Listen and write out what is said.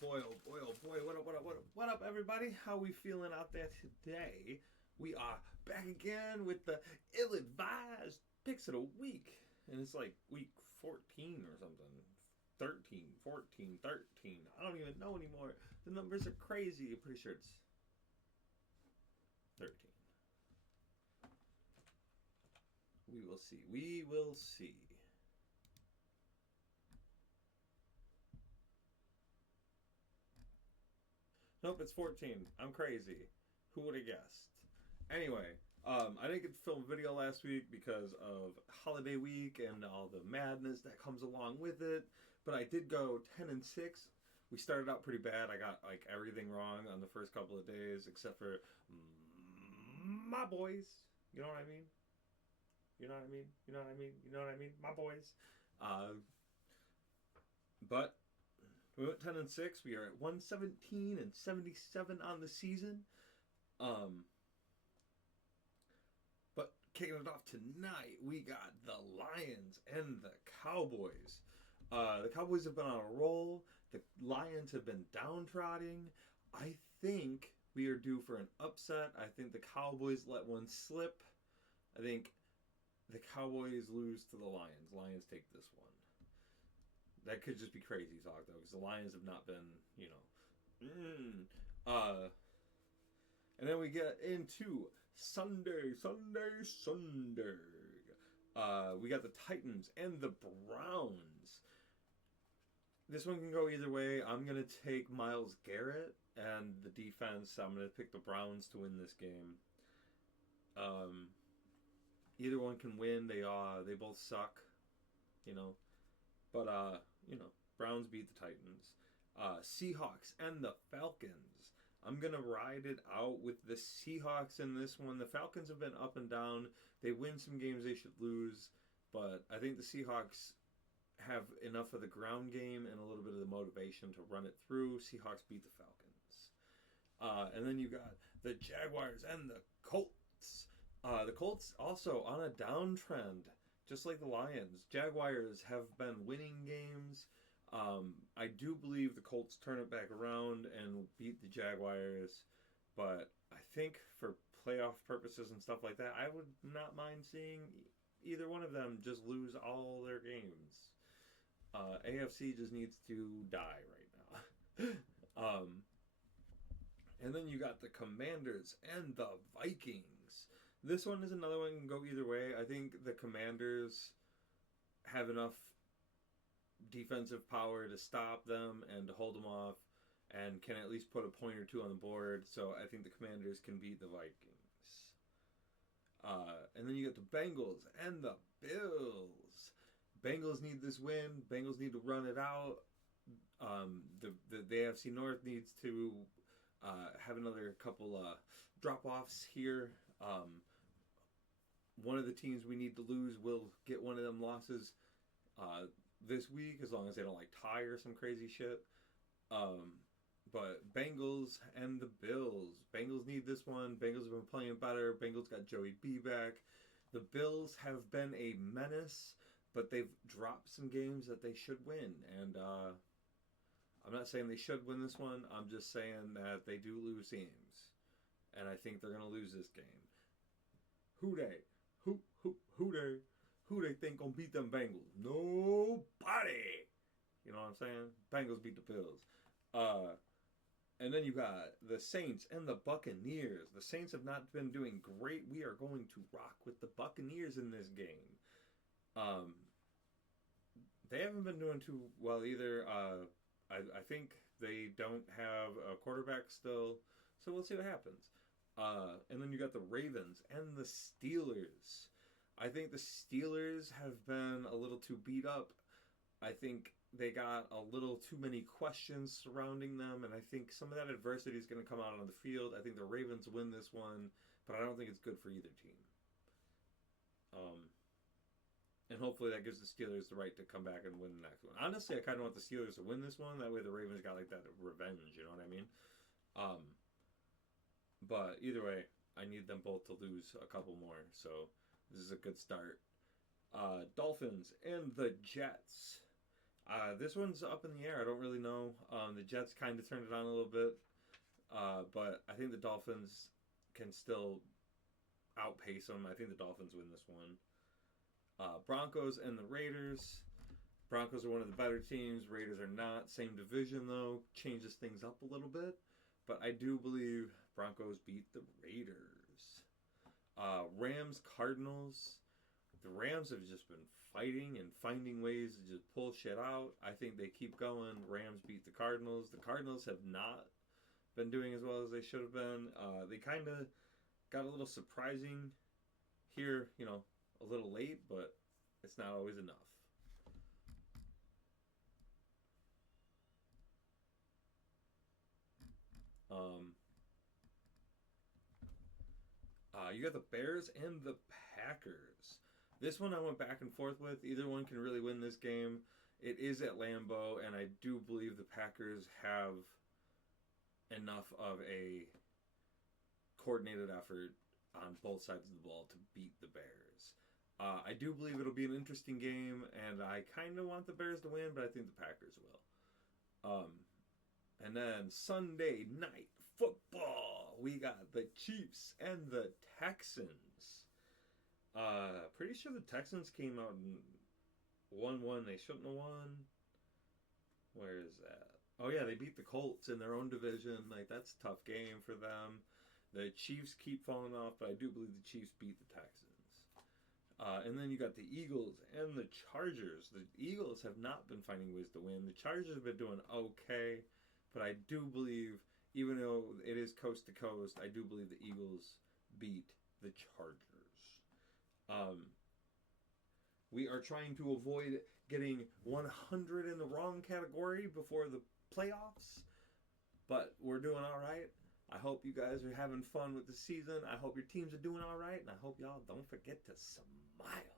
boy, oh boy, oh boy. What up, everybody? How we feeling out there today? We are back again with the ill-advised picks of the week. And it's like week 14 or something. 13, 14, 13. I don't even know anymore. The numbers are crazy. I'm pretty sure it's 13. We will see. We will see. Nope, it's 14. I'm crazy. Who would have guessed? Anyway, I didn't get to film a video last week because of holiday week and all the madness that comes along with it. But I did go 10-6. We started out pretty bad. I got like everything wrong on the first couple of days, except for my boys. You know what I mean? You know what I mean? You know what I mean? You know what I mean? My boys. But we went 10-6. We are at 117-77 on the season. But kicking it off tonight, we got the Lions and the Cowboys. The Cowboys have been on a roll. The Lions have been downtrodden. I think we are due for an upset. I think the Cowboys let one slip. I think the Cowboys lose to the Lions. Lions take this one. That could just be crazy talk, though, because the Lions have not been, And then we get into Sunday. We got the Titans and the Browns. This one can go either way. I'm going to take Myles Garrett and the defense. I'm going to pick the Browns to win this game. Either one can win. They both suck, But, Browns beat the Titans. Seahawks and the Falcons. I'm going to ride it out with the Seahawks in this one. The Falcons have been up and down. They win some games they should lose. But I think the Seahawks have enough of the ground game and a little bit of the motivation to run it through. Seahawks beat the Falcons. And then you got the Jaguars and the Colts. The Colts also on a downtrend, just like the Lions. Jaguars have been winning games. I do believe the Colts turn it back around and beat the Jaguars, but I think for playoff purposes and stuff like that, I would not mind seeing either one of them just lose all their games. AFC just needs to die right now. And then you got the Commanders and the Vikings. This one is another one that can go either way. I think the Commanders have enough defensive power to stop them and to hold them off and can at least put a point or two on the board. So I think the Commanders can beat the Vikings. And then you got the Bengals and the Bills. Bengals need this win. Bengals need to run it out. The AFC North needs to have another couple drop-offs here. One of the teams we need to lose will get one of them losses this week, as long as they don't tie or some crazy shit. But Bengals and the Bills. Bengals need this one. Bengals have been playing better. Bengals got Joey B back. The Bills have been a menace, but they've dropped some games that they should win. And I'm not saying they should win this one. I'm just saying that they do lose games. And I think they're going to lose this game. Who they think gonna beat them Bengals? Nobody. You know what I'm saying? Bengals beat the Bills. And then you got the Saints and the Buccaneers. The Saints have not been doing great. We are going to rock with the Buccaneers in this game. They haven't been doing too well either. I think they don't have a quarterback still. So we'll see what happens. And then you got the Ravens and the Steelers. I think the Steelers have been a little too beat up. I think they got a little too many questions surrounding them, and I think some of that adversity is going to come out on the field. I think the Ravens win this one, but I don't think it's good for either team. And hopefully that gives the Steelers the right to come back and win the next one. Honestly, I kind of want the Steelers to win this one. That way the Ravens got that revenge, you know what I mean? But either way, I need them both to lose a couple more, so this is a good start. Dolphins and the Jets. This one's up in the air. I don't really know. The Jets kind of turned it on a little bit, but I think the Dolphins can still outpace them. I think the Dolphins win this one. Broncos and the Raiders. Broncos are one of the better teams. Raiders are not. Same division, though. Changes things up a little bit. But I do believe Broncos beat the Raiders. Rams, Cardinals. The Rams have just been fighting and finding ways to just pull shit out. I think they keep going. Rams beat the Cardinals. The Cardinals have not been doing as well as they should have been. They kind of got a little surprising here, a little late, but it's not always enough. You got the Bears and the Packers. This one I went back and forth with. Either one can really win this game. It is at Lambeau, and I do believe the Packers have enough of a coordinated effort on both sides of the ball to beat the Bears. I do believe it'll be an interesting game, and I kind of want the Bears to win, but I think the Packers will. And then Sunday night football, we got the Chiefs and the Texans. Pretty sure the Texans came out and won one they shouldn't have won. Where is that? Oh yeah, they beat the Colts in their own division. Like, that's a tough game for them. The Chiefs keep falling off, but I do believe the Chiefs beat the Texans. And then you got the Eagles and the Chargers. The Eagles have not been finding ways to win. The Chargers have been doing okay, but I do believe, even though it is coast to coast, I do believe the Eagles beat the Chargers. We are trying to avoid getting 100 in the wrong category before the playoffs, but we're doing all right. I hope you guys are having fun with the season. I hope your teams are doing all right, and I hope y'all don't forget to smile.